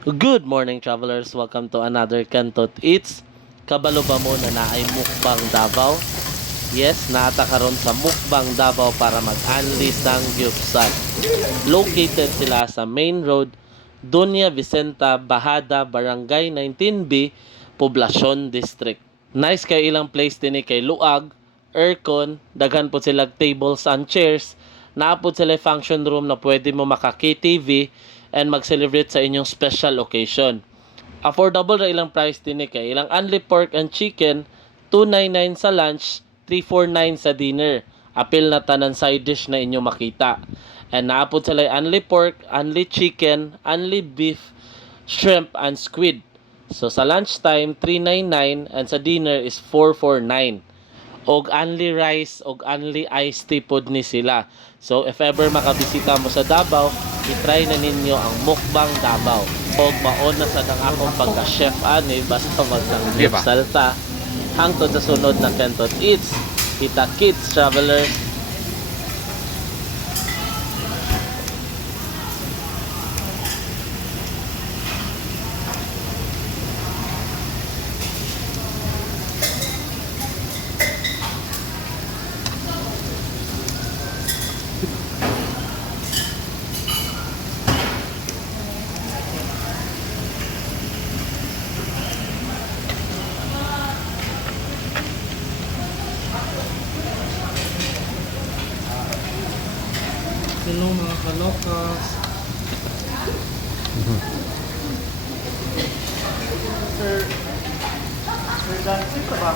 Good morning, travelers. Welcome to another Kantot Eats. Kabalo ba mo na naay mukbang Davao? Yes, naata karon sa mukbang Davao para mag-anli sang gyupsat. Located sila sa main road, Doña Vicenta, Bahada, Barangay 19B, Poblacion District. Nice kay ilang place din kay luag, aircon, daghan po sila tables and chairs, naapod sila function room na pwede mo maka-KTV and mag-celebrate sa inyong special occasion. Affordable ra ilang price din kay ilang only pork and chicken, 299 sa lunch, 349 sa dinner. Apil na tanan side dish na inyo makita. And naapod sila only pork, only chicken, only beef, shrimp, and squid. So sa lunch time, 399 and sa dinner is 449. Og only rice og only iced tea pod ni sila. So if ever makabisita mo sa Davao, i-try na ninyo ang mukbang Davao. Og maon na sa kang akong pagka-chef ani basta magtanggip salta. Hangtod sa sunod na Kantot Eats. Kita kits travelers. Hello mga kalokas. Sir, Sir Dan, sino ba?